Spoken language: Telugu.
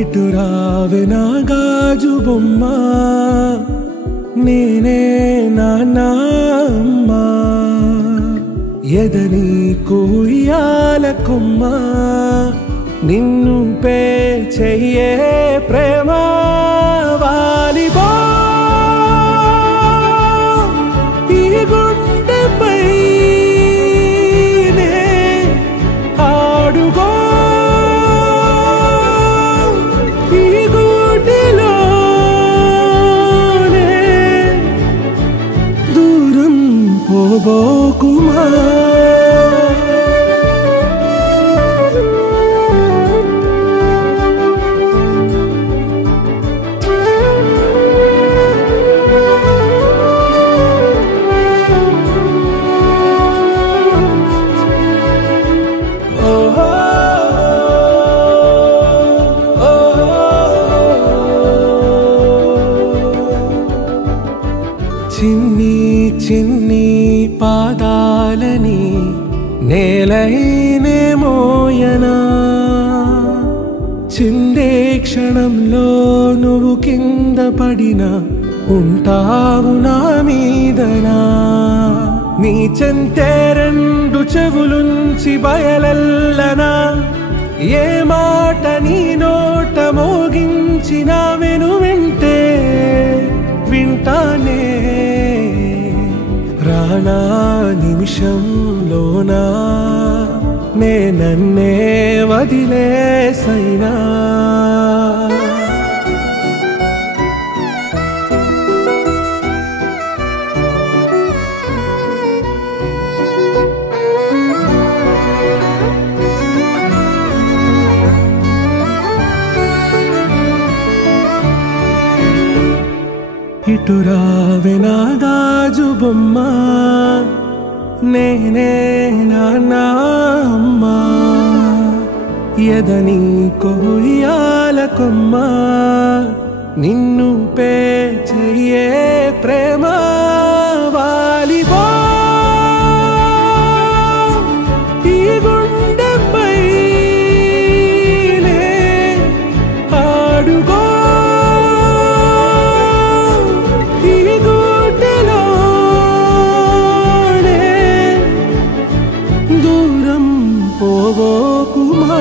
ఇటురావే నా గాజు బొమ్మ నేనే నాన్న అమ్మా ఎదని కుయ్యాల కొమ్మ నిన్ను పే చెయ్యే ప్రేమ వాలిబో ఈ గుండెపై ఆడుగో ఈ గుడిలోనే దూరం పోబోకుమా చిన్ని చిన్ని పాదాలని నేలైనే మోయనా చిందే క్షణంలో నువ్వు కింద పడినా ఉంటావు నా మీదనా నీ చెంతే రెండు చెవులుంచి బయలెల్లనా ఏ మాట నీ నోట మోగించిన వెను వింటే వింటానే రానా నిమిషంలోనా నే నన్నే వదిలేసైనా ఇటురావే నా గాజు బొమ్మ నేనే నాన్న అమ్మా ఎదని కొయ్యాల కొమ్మ నిన్ను పే చెయ్యే ప్రేమ వాలిబో ఈ గుండెపై ఆడుగో దూరం పోవోకుమా